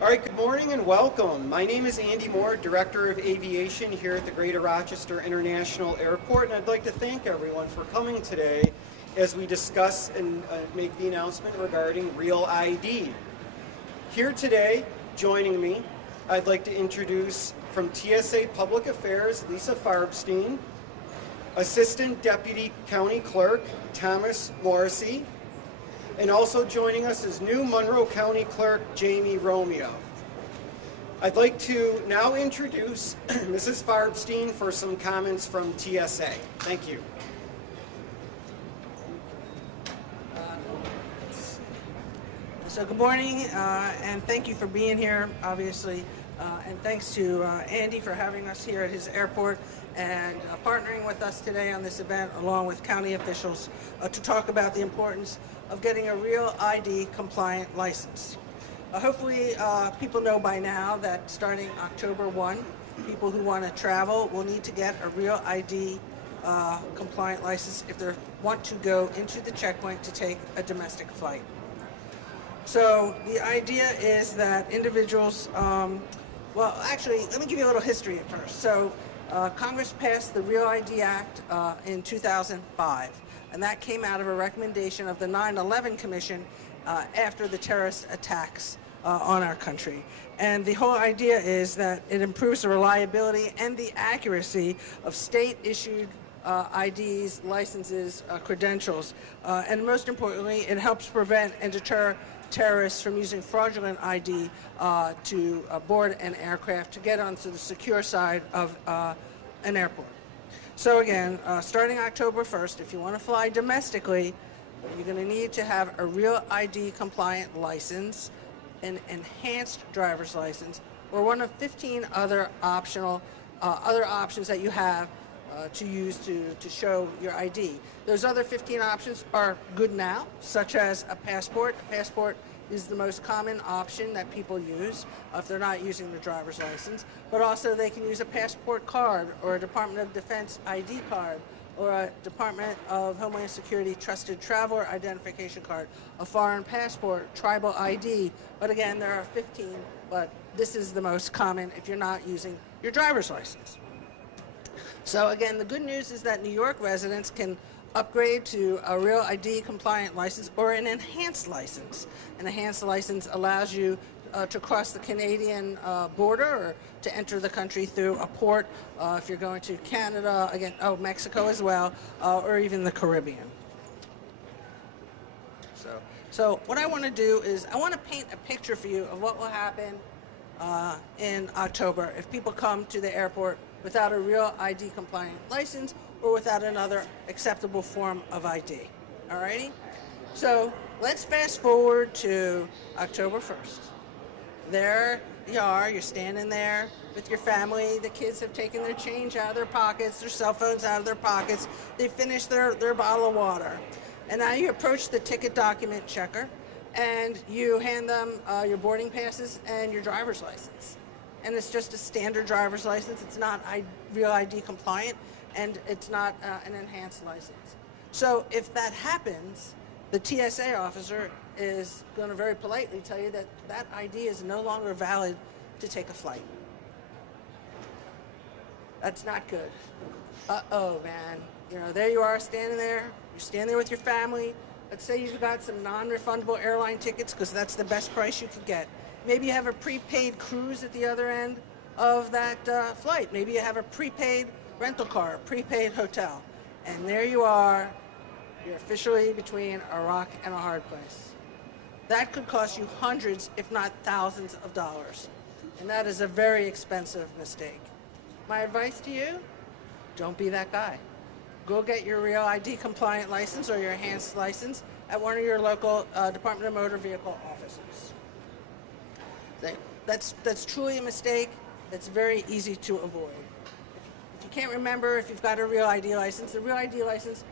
All right, good morning and welcome. My name is Andy Moore, Director of Aviation here at the Greater Rochester International Airport, and I'd like to thank everyone for coming today as we discuss and make the announcement regarding REAL ID. Here today, joining me, I'd like to introduce from TSA Public Affairs, Lisa Farbstein, Assistant Deputy County Clerk, Thomas Morrissey, and also joining us is new Monroe County Clerk, Jamie Romeo. I'd like to now introduce Mrs. Farbstein for some comments from TSA. Thank you. So good morning, and thank you for being here, obviously, and thanks to Andy for having us here at his airport and partnering with us today on this event along with county officials to talk about the importance of getting a REAL ID compliant license. Hopefully people know by now that starting October 1, people who want to travel will need to get a REAL ID compliant license if they want to go into the checkpoint to take a domestic flight. So the idea is that individuals, well, actually, let me give you a little history at first. So Congress passed the REAL ID Act in 2005, and that came out of a recommendation of the 9/11 Commission after the terrorist attacks on our country. And the whole idea is that it improves the reliability and the accuracy of state-issued IDs, licenses, credentials, and most importantly, it helps prevent and deter terrorists from using fraudulent ID to board an aircraft to get onto the secure side of an airport. So again, starting October 1st, if you want to fly domestically, you're going to need to have a REAL ID compliant license, an enhanced driver's license, or one of 15 other optional other options that you have to use to show your ID. Those other 15 options are good now, such as a passport. A passport is the most common option that people use if they're not using their driver's license, but also they can use a passport card or a Department of Defense ID card or a Department of Homeland Security Trusted Traveler Identification Card, a foreign passport, tribal ID, but again, there are 15, but this is the most common if you're not using your driver's license. So again, the good news is that New York residents can upgrade to a REAL ID compliant license or an enhanced license. An enhanced license allows you to cross the Canadian border or to enter the country through a port if you're going to Canada, again, Mexico as well, or even the Caribbean. So what I want to do is I want to paint a picture for you of what will happen in October if people come to the airport without a REAL ID compliant license or without another acceptable form of ID. Alrighty? So let's fast forward to October 1st. There you are, you're standing there with your family, the kids have taken their change out of their pockets, their cell phones out of their pockets, they finished their bottle of water. And now you approach the ticket document checker and you hand them your boarding passes and your driver's license. And it's just a standard driver's license. It's not REAL ID compliant, and it's not an enhanced license. So if that happens, the TSA officer is going to very politely tell you that that ID is no longer valid to take a flight. That's not good. Uh-oh, man. You know, there you are standing there. You're standing there with your family. Let's say you've got some non-refundable airline tickets because that's the best price you could get. Maybe you have a prepaid cruise at the other end of that flight. Maybe you have a prepaid rental car, a prepaid hotel. And there you are, you're officially between a rock and a hard place. That could cost you hundreds, if not thousands of dollars. And that is a very expensive mistake. My advice to you, don't be that guy. Go get your REAL ID compliant license or your enhanced license at one of your local Department of Motor Vehicle offices. That's truly a mistake that's very easy to avoid. If you can't remember if you've got a REAL ID license, the REAL ID license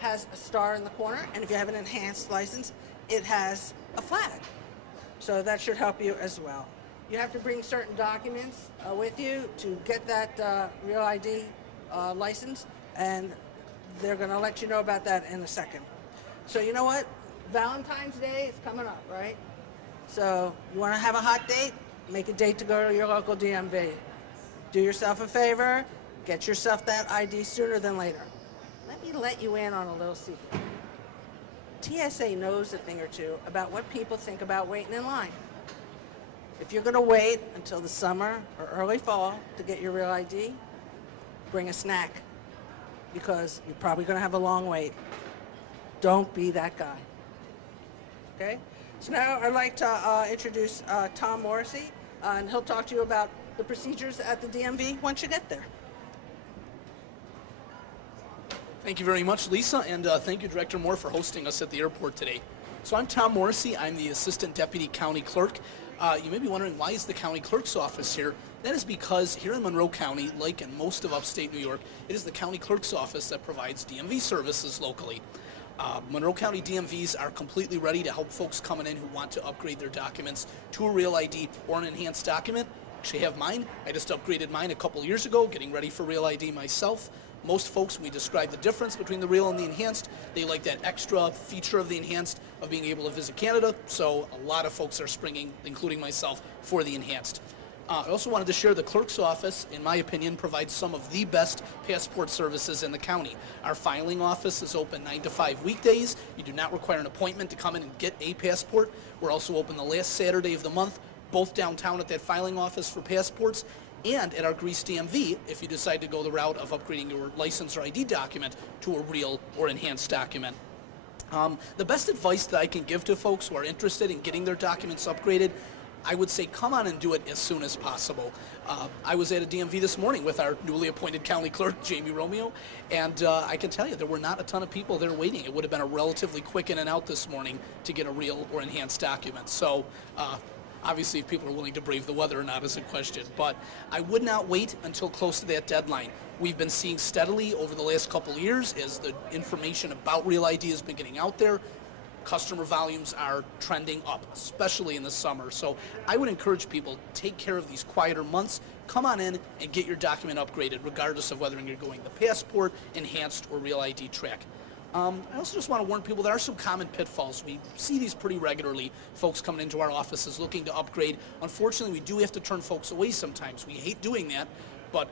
has a star in the corner, and if you have an enhanced license, it has a flag. So that should help you as well. You have to bring certain documents with you to get that REAL ID license, and they're going to let you know about that in a second. So you know what? Valentine's Day is coming up, right? So you want to have a hot date? Make a date to go to your local DMV. Do yourself a favor, get yourself that ID sooner than later. Let me let you in on a little secret. TSA knows a thing or two about what people think about waiting in line. If you're going to wait until the summer or early fall to get your real ID, bring a snack because you're probably going to have a long wait. Don't be that guy. Okay? So now I'd like to introduce Tom Morrissey, and he'll talk to you about the procedures at the DMV once you get there. Thank you very much, Lisa, and thank you, Director Moore, for hosting us at the airport today. So I'm Tom Morrissey. I'm the Assistant Deputy County Clerk. You may be wondering, why is the County Clerk's office here? That is because here in Monroe County, like in most of upstate New York, it is the County Clerk's office that provides DMV services locally. Monroe County DMVs are completely ready to help folks coming in who want to upgrade their documents to a Real ID or an enhanced document. Actually have mine. I just upgraded mine a couple years ago, getting ready for Real ID myself. Most folks, when we describe the difference between the Real and the Enhanced, they like that extra feature of the Enhanced of being able to visit Canada, so a lot of folks are springing, including myself, for the Enhanced. I also wanted to share the clerk's office, in my opinion, provides some of the best passport services in the county. Our filing office is open 9 to 5 weekdays. You do not require an appointment to come in and get a passport. We're also open the last Saturday of the month, both downtown at that filing office for passports, and at our Greece DMV if you decide to go the route of upgrading your license or ID document to a Real or Enhanced document. The best advice that I can give to folks who are interested in getting their documents upgraded, I would say come on and do it as soon as possible. I was at a DMV this morning with our newly appointed county clerk, Jamie Romeo, and I can tell you there were not a ton of people there waiting. It would have been a relatively quick in and out this morning to get a Real or Enhanced document. So obviously, if people are willing to brave the weather or not is a question, but I would not wait until close to that deadline. We've been seeing steadily over the last couple of years as the information about Real ID has been getting out there, customer volumes are trending up, especially in the summer. So I would encourage people, take care of these quieter months, come on in and get your document upgraded, regardless of whether you're going the passport, enhanced, or Real ID track. I also just want to warn people there are some common pitfalls. We see these pretty regularly, folks coming into our offices looking to upgrade. Unfortunately, we do have to turn folks away sometimes. We hate doing that, but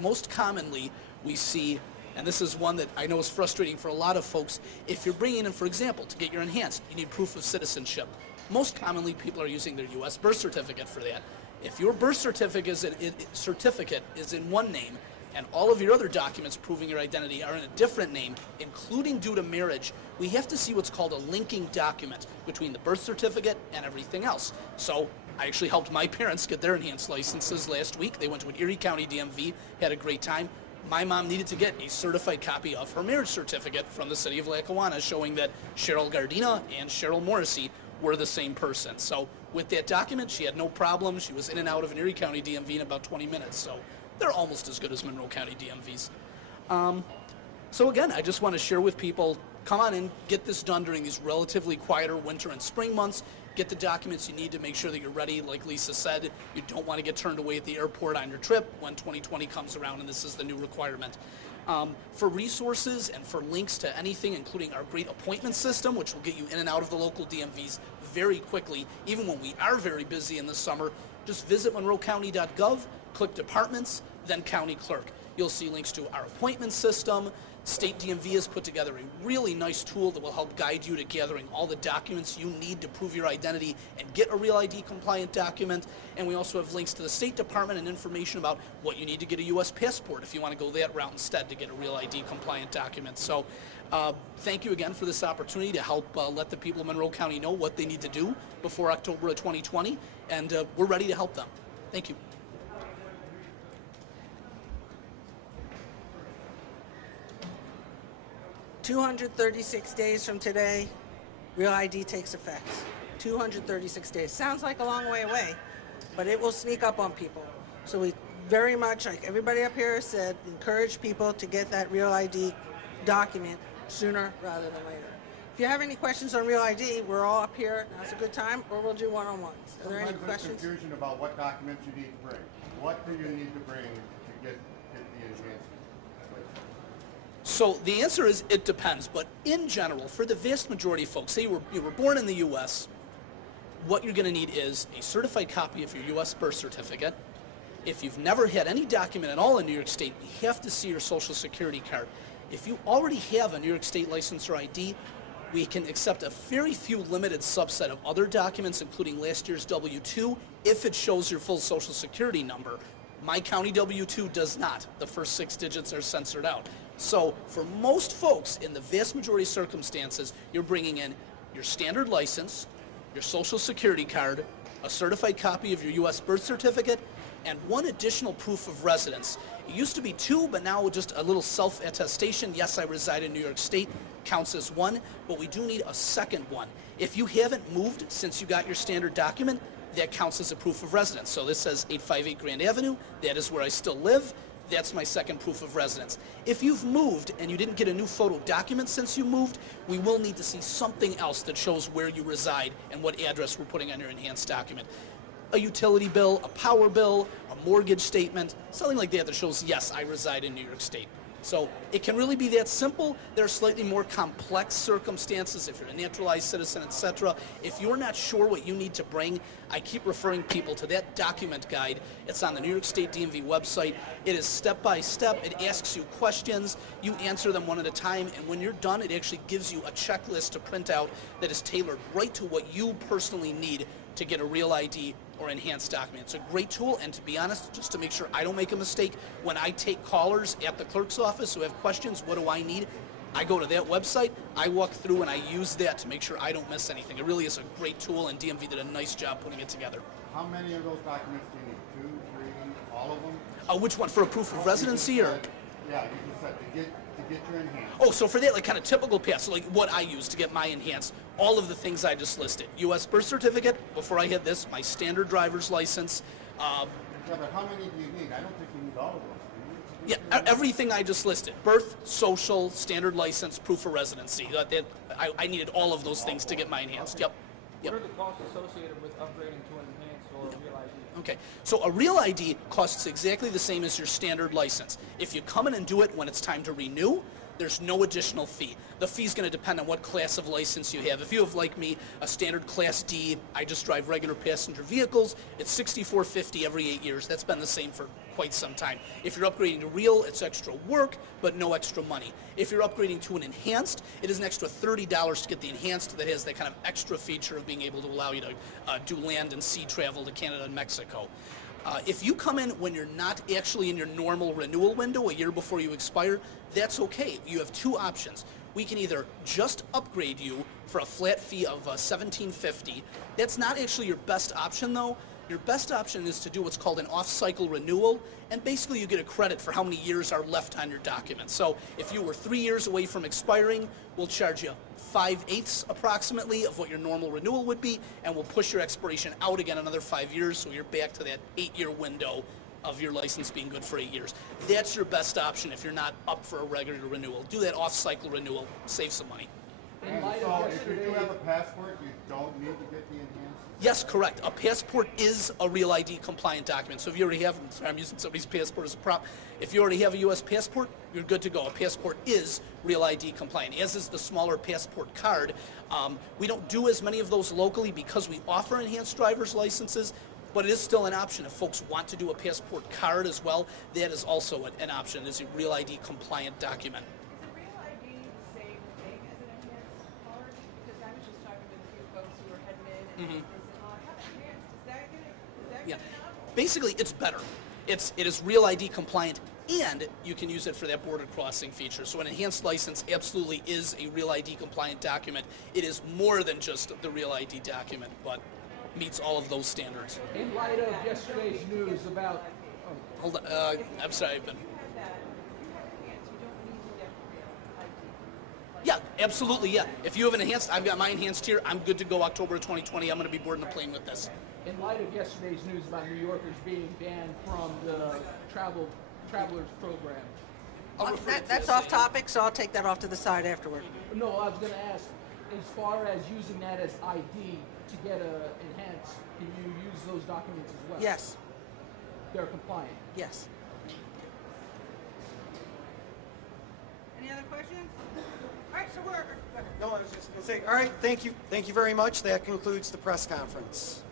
most commonly we see, and this is one that I know is frustrating for a lot of folks, if you're bringing in, for example, to get your enhanced, you need proof of citizenship. Most commonly people are using their U.S. birth certificate for that. If your birth certificate is in one name, and all of your other documents proving your identity are in a different name, including due to marriage, we have to see what's called a linking document between the birth certificate and everything else. So I actually helped my parents get their enhanced licenses last week. They went to an Erie County DMV, had a great time. My mom needed to get a certified copy of her marriage certificate from the city of Lackawanna showing that Cheryl Gardina and Cheryl Morrissey were the same person. So with that document, she had no problem. She was in and out of an Erie County DMV in about 20 minutes. So they're almost as good as Monroe County DMVs. So again, I just want to share with people, come on in, get this done during these relatively quieter winter and spring months. Get the documents you need to make sure that you're ready. Like Lisa said, you don't want to get turned away at the airport on your trip when 2020 comes around and this is the new requirement. For resources and for links to anything, including our great appointment system, which will get you in and out of the local DMVs very quickly, even when we are very busy in the summer, just visit monroecounty.gov, click departments, then county clerk. You'll see links to our appointment system. State DMV has put together a really nice tool that will help guide you to gathering all the documents you need to prove your identity and get a Real ID compliant document. And we also have links to the State Department and information about what you need to get a U.S. passport if you want to go that route instead to get a Real ID compliant document. So thank you again for this opportunity to help let the people of Monroe County know what they need to do before October of 2020, and we're ready to help them. Thank you. "236 days from today, Real ID takes effect." 236 days. Sounds like a long way away, but it will sneak up on people. So we very much, like everybody up here said, encourage people to get that Real ID document sooner rather than later. If you have any questions on Real ID, we're all up here. Now's a good time, or we'll do one-on-ones. Are there any questions? There's confusion about what documents you need to bring. What do you need to bring to get the enhanced? So the answer is it depends, but in general, for the vast majority of folks, say you were born in the U.S., what you're going to need is a certified copy of your U.S. birth certificate. If you've never had any document at all in New York State, you have to see your Social Security card. If you already have a New York State license or ID, we can accept a very few limited subset of other documents, including last year's W-2, if it shows your full Social Security number. My county W-2 does not. The first 6 digits are censored out. So for most folks, in the vast majority of circumstances, you're bringing in your standard license, your Social Security card, a certified copy of your U.S. birth certificate, and one additional proof of residence. It used to be 2, but now just a little self-attestation. Yes, I reside in New York State, counts as 1, but we do need a second one. If you haven't moved since you got your standard document, that counts as a proof of residence. So this says 858 Grand Avenue, that is where I still live. That's my second proof of residence. If you've moved and you didn't get a new photo document since you moved, we will need to see something else that shows where you reside and what address we're putting on your enhanced document. A utility bill, a power bill, a mortgage statement, something like that that shows, yes, I reside in New York State. So it can really be that simple. There are slightly more complex circumstances if you're a naturalized citizen, etc. If you're not sure what you need to bring, I keep referring people to that document guide. It's on the New York State DMV website. It is step by step. It asks you questions. You answer them one at a time, and when you're done, it actually gives you a checklist to print out that is tailored right to what you personally need to get a real ID or enhanced document. It's a great tool, and to be honest, just to make sure I don't make a mistake, when I take callers at the clerk's office who have questions, what do I need? I go to that website, I walk through, and I use that to make sure I don't miss anything. It really is a great tool, and DMV did a nice job putting it together. How many of those documents do you need? 2, 3, all of them? Which one, for a proof of residency, or? Yeah, you just said to get your enhanced. Oh, so for that, like kind of typical paths, so like what I use to get my enhanced, all of the things I just listed. U.S. birth certificate, before I had this, my standard driver's license. Yeah, but how many do you need? I don't think you need all of those. Do you? Yeah, everything I just listed. Birth, social, standard license, proof of residency. I needed all of those things to get my enhanced. Yep. What are the costs associated with upgrading to an enhanced or a real ID? Okay, so a real ID costs exactly the same as your standard license. If you come in and do it when it's time to renew, there's no additional fee. The fee's going to depend on what class of license you have. If you have, like me, a standard Class D, I just drive regular passenger vehicles, it's $64.50 every 8 years. That's been the same for quite some time. If you're upgrading to real, it's extra work, but no extra money. If you're upgrading to an enhanced, it is an extra $30 to get the enhanced that has that kind of extra feature of being able to allow you to do land and sea travel to Canada and Mexico. If you come in when you're not actually in your normal renewal window, a year before you expire, that's okay. You have 2 options. We can either just upgrade you for a flat fee of $17.50. That's not actually your best option, though. Your best option is to do what's called an off-cycle renewal, and basically you get a credit for how many years are left on your document. So if you were 3 years away from expiring, we'll charge you 5/8 approximately of what your normal renewal would be, and we'll push your expiration out again another 5 years, so you're back to that 8-year window of your license being good for 8 years. That's your best option if you're not up for a regular renewal. Do that off-cycle renewal, save some money. And so if you do have a passport, you don't need to get the enhanced? Yes, correct. A passport is a Real ID compliant document. So if you already have, I'm using somebody's passport as a prop, if you already have a U.S. passport, you're good to go. A passport is Real ID compliant, as is the smaller passport card. We don't do as many of those locally because we offer enhanced driver's licenses, but it is still an option. If folks want to do a passport card as well, that is also an option. It's a Real ID compliant document. Is a real ID the same thing as an enhanced card? Because I was just talking with a few folks who were heading in, and they said, "Oh, I have enhanced. Is that Yeah. good enough?" Basically, it's better. It is Real ID compliant, and you can use it for that border crossing feature. So an enhanced license absolutely is a Real ID compliant document. It is more than just the Real ID document, but meets all of those standards. In light of yesterday's news about Hold on, I'm sorry, but If you have enhanced, you don't need to get real ID. yeah, absolutely, yeah. If you have an enhanced, I've got my enhanced here. I'm good to go October 2020. I'm going to be boarding a plane with this. in light of yesterday's news about New Yorkers being banned from the travelers program. I'll refer to That's this off later. topic, so I'll take that off to the side afterward. No, I was going to ask, as far as using that as ID to get a enhanced, can you use those documents as well? Yes, They're compliant. yes. Any Any other questions? All right, so we're. Go ahead. No, I was just going to say, all right, thank you very much. That concludes the press conference.